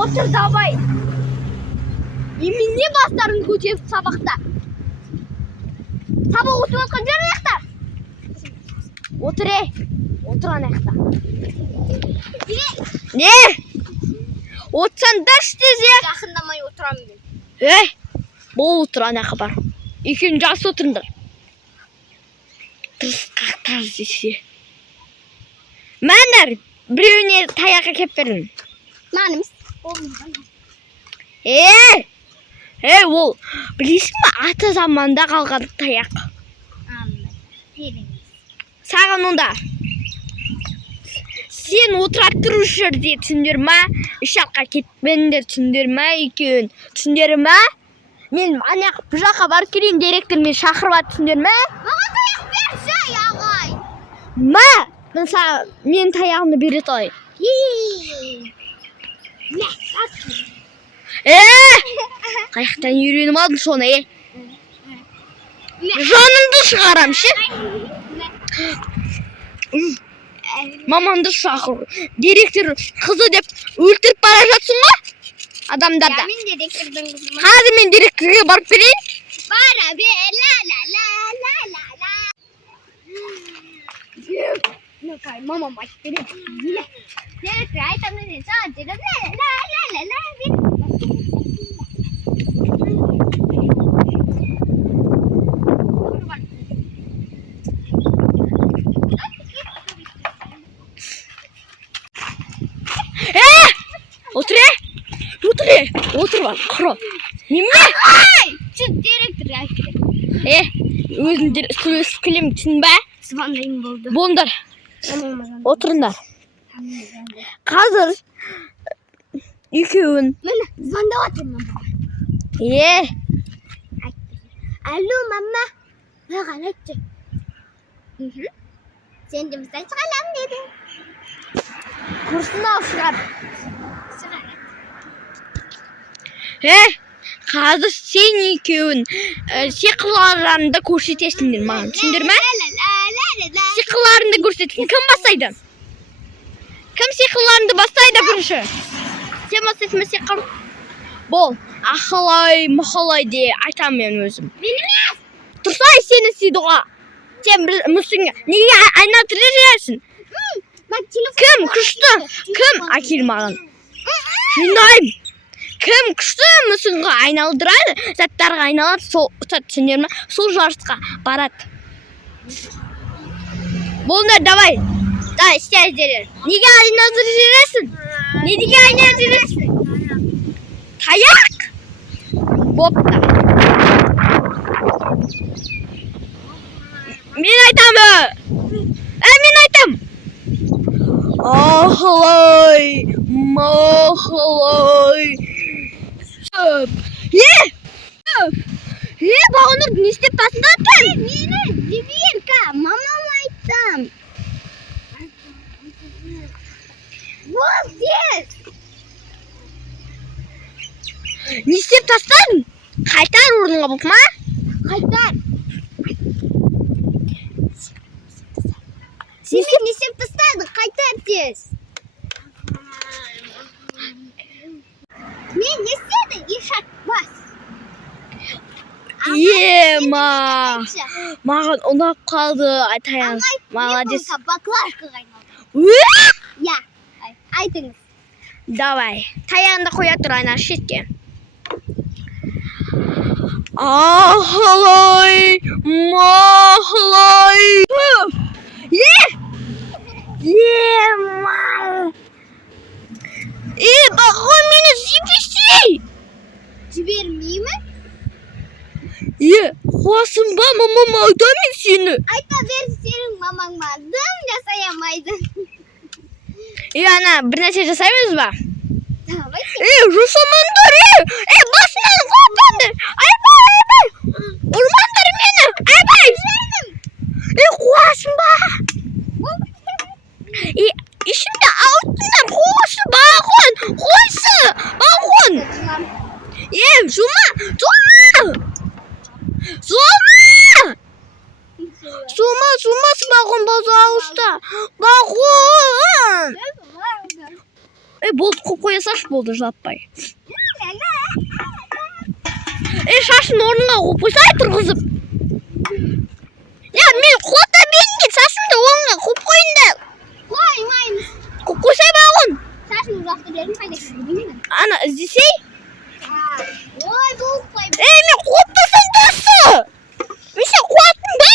Otur давай. Немене бастарыңды көтеріп сабақта? Сабақ өтіп отқан жер аяқта. Отыр Отыр ана жақта. Не? Отсаңдаршы тезе. Жақындамай отырамын мен. Бол отыр ана жаққа бар. Екеуің жақсы отырыңдар. Тырысқақтар десе. Мәнер, біреуіне таяқ әкеп бердім. Мәніміз. Ол, білесің ме, ата заманда қалған таяқ. Саған онда. Сен отырап тұру жерде түсіндер ма? Үш жаққа кетпеңдер түсіндер ма екеуін? Түсіндер ма? Мен ана бір жаққа барып келейін, директормен шақырып түсіндер ма? Маған таяқ берші, ағай. Мен таяғымды бере тұлай. Қаяқтан үйреніп алдым соны, Жанымды шығарам, ше? Мамамды шақыр. Директор қызы деп өлтіріп бара жатсың ма? Адамдарда. Мен директордың қызы ма? Қазір мен директорға барып берейін. Бара бер, мамам айтып береді. Директор айтамын десе, саған деді, Отыр бар, құры. Неме? Директор айтып береді. Өзіңдер сөйлесіп келем түсін бә? Звондайым болды. Болыңдар. Отырыңдар. Қазір екеуін. Мені звондап отырмын. Алло, мама. Маған айтшы. Сен жұмыстан шығалам деді. Курсын ал шығар. Қазір сен екеуін сиқырларыңды көрсетесіңдер маған. Түсіндер ме? Сиқырларыңды көрсетесің. Кім бастайды? Кім сиқырларыңды бастайды бірінші? Сен бастайсың ма сиқыр? Бол, ақылай, мұқалай де айтам мен өзім. Тұрсай сені сүйдіға. Сен мүсіңе неге айналдырып жүресің? Кім күшті? Кім әкел маған? Жинайым. Кім күшті мүсінға айналдырады, заттарға айналады, түсіндер ме? Сол жарысқа барады. Болыңдар, давай. Давай, істеріздер. Неге айналдырып жүресің? Неге айналдырып жүресің? Таяқ! Бопта. Мен айтамын. Мен айтам. Ақылай, мақылай. Бағыныр, не істеп басында өткен? Мені деберка, мамам айттым. Бол тез. Не істеп тастадың? Қайтар орынға болып ма? Қайтар. Сен не істеп тастадың? Қайтар тез. Мен не істедім? Ешак бас. Маған ұнап қалды, айтайын. Молодец. Баклажкаға айналды. Айтыңыз. Давай. Таяғынды қоя тұр айна шетке. Ахлай, махлай. Ема. Бағон мені жібешей. Жібермеймін. Қуасың ба, мамам айтамын сені. Айта бер, сенің мамаң мадым жасай алмайды. Ана, бір нәрсе жасаймыз ба? Давай. Жасамаңдар, басынан қуатаңдар. Айбай. Ұрмаңдар мені. Айбай. Қуасың ба? Ішімде аутынан қосы бағон. Қойсы бағон. Жұма. Сумас бағон базы ауыста. Бағон. Болды, қоя саш болды жылатпай. Шашын орныңа қойсай тұрғызып. Мен құлата берінген шашымды орныңа қойып қойында. Қоймаймыз. Қойсай бағон. Шашын ұзақты бердің қайда кіргенің? Ана, іздесей? Ой, бұл қойып. Мен қуаттасың досы. Мен сен қуаттың ба?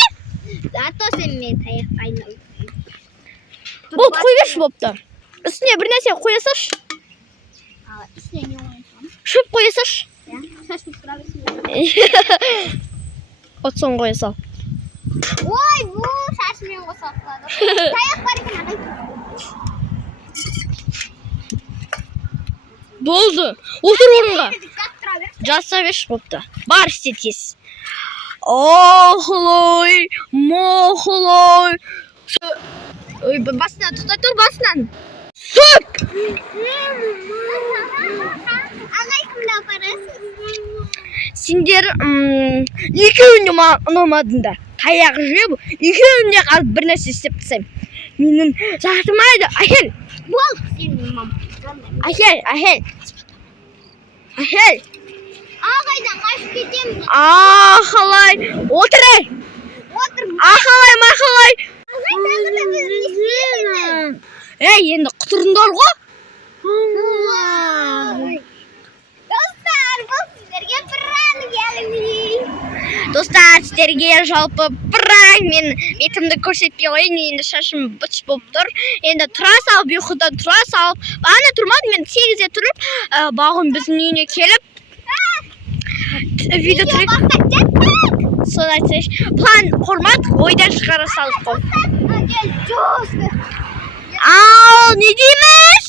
Зато сен мен таяқ айналып. Болды, қой берші бопты. Үстіне бір нәрсе қоя саш. Үстіне не ойынсам? Шөп қоя саш. Шашын сұра берсін. Отсон қоя сал. Ой, бұл шашымен қоса қылады. Таяқ бар екен ағай. Болды. Отыр орынға. Тұра бер. Жаса берші бопты. Бар істе тез. Ахлай, махлай. Ой, басынан тұқтай тұр, басынан. Сөп! Ағай кімді апарасыз? Сендер екеуіне ұнамадыңдар. Таяқ жеп, екеуіне қалып бір нәрсе істеп тастаймын. Менің жатырмайды. Ахел. Бол, сенің мам. Ахел. Ағайдан қашып кетеміз. Ахалай. Отыр. Отыр. Ахалай, махалай. Ағай, тағы да біз не істейміз? Енді құтырындар ғой. Достар, бұл сіздерге пранк gelmeyeyim. Достар, сіздерге жалпы пранк. Мен бетімді көрсетпей қояйын. Енді шашым бұч болып тұр. Енді тұра салып, ұйқыдан тұра салып. Бағана тұрмады, мен 8-де тұрып, бағым біздің үйіне келіп, видео тұрып. Соны айтсайшы. План құрмадық, ойдан шығара салып қой. Gel, coşku. Ал, не дейміз?